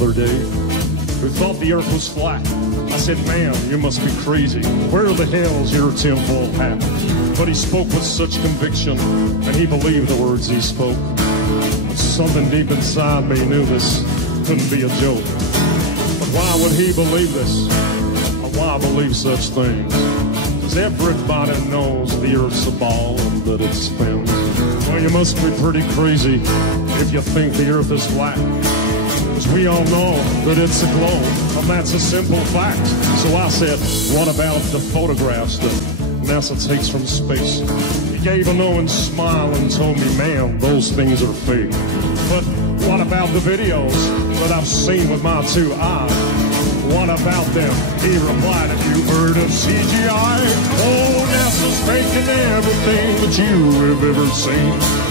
other day who thought the earth was flat. I said, man, you must be crazy. Where the hell's your tinfoil hat? But he spoke with such conviction, and he believed the words he spoke. But something deep inside me knew this couldn't be a joke. But why would he believe this? Or why believe such things? Because everybody knows the earth's a ball and that it spins. Well, you must be pretty crazy if you think the earth is flat. Because we all know that it's a globe, and that's a simple fact. So I said, what about the photographs that NASA takes from space? He gave a knowing smile and told me, man, those things are fake. But what about the videos that I've seen with my two eyes? What about them? He replied, have you heard of CGI? Oh, NASA's faking everything that you have ever seen.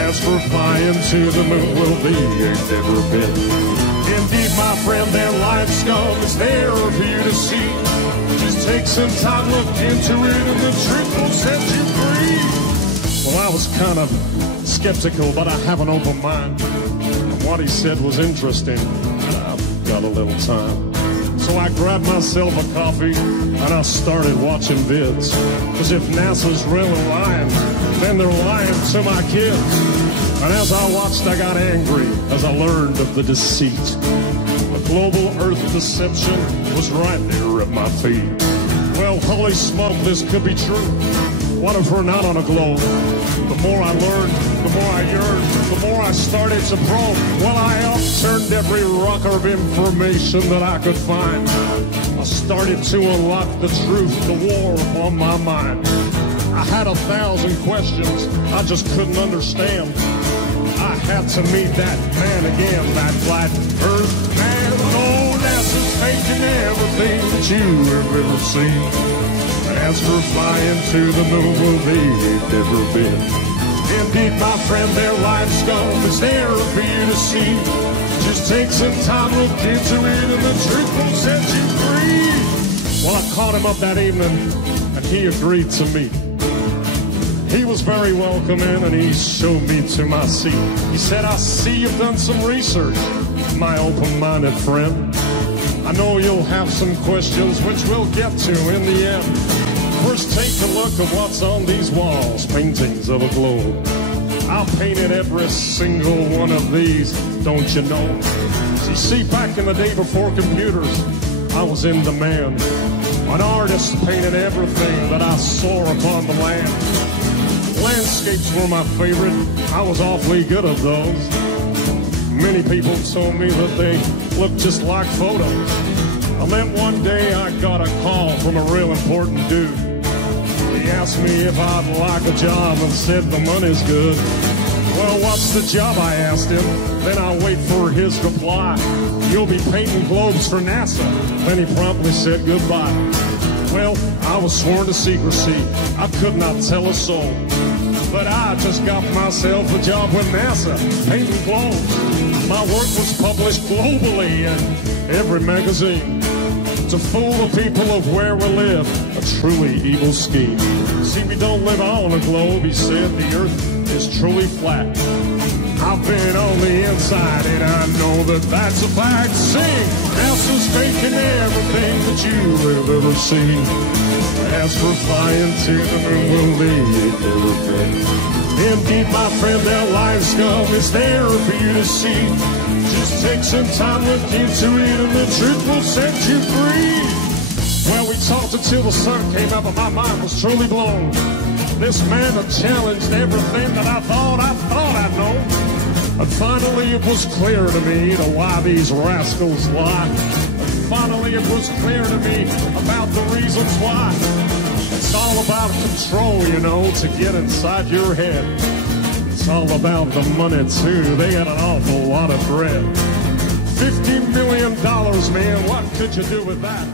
As for flying to the moon, well, they ain't never been. Indeed, my friend, their life scum is there for you to see. Just take some time, look into it, and the truth will set you free. Well, I was kind of skeptical, but I have an open mind. And what he said was interesting, and I've got a little time. So I grabbed myself a coffee and I started watching vids. Because if NASA's really lying, then they're lying to my kids. And as I watched, I got angry as I learned of the deceit. The global Earth deception was right there at my feet. Well, holy smoke, this could be true. What if we're not on a globe? The more I learned, the more I yearned, the more I started to probe. Well, I upturned every rock of information that I could find. I started to unlock the truth, the war upon my mind. I had 1,000 questions I just couldn't understand. I had to meet that man again, that flat earth man. Oh, NASA's faking everything that you have ever seen. As for flying to the moon, well, they ain't never been. Indeed, my friend, their life scum is there for you to see. Just take some time, look into it, and the truth will set you free. Well, I caught him up that evening, and he agreed to meet. He was very welcoming, and he showed me to my seat. He said, I see you've done some research, my open-minded friend. I know you'll have some questions, which we'll get to in the end. First, take a look at what's on these walls, paintings of a globe. I painted every single one of these, don't you know? You see, back in the day before computers, I was in demand. An artist painted everything that I saw upon the land. Landscapes were my favorite. I was awfully good at those. Many people told me that they looked just like photos. And then one day I got a call from a real important dude. He asked me if I'd like a job and said the money's good. Well, what's the job, I asked him. Then I wait for his reply. You'll be painting globes for NASA. Then he promptly said goodbye. Well, I was sworn to secrecy. I could not tell a soul. But I just got myself a job with NASA, painting globes. My work was published globally in every magazine. To fool the people of where we live, a truly evil scheme. See, we don't live on a globe, he said, the earth is truly flat. I've been on the inside and I know that that's a fact. Sing, NASA's faking everything that you have ever seen. As for flying to the moon, well, they ain't never been. Indeed, my friend, their life scum is there for you to see. Just take some time, look into it, and the truth will set you free. Well, we talked until the sun came up, and my mind was truly blown. This man had challenged everything that I thought I'd know. And finally, it was clear to me why these rascals lie. And finally, it was clear to me about the reasons why. It's all about control, you know, to get inside your head. It's all about the money, too. They got an awful lot of bread. $50 million, man, what could you do with that?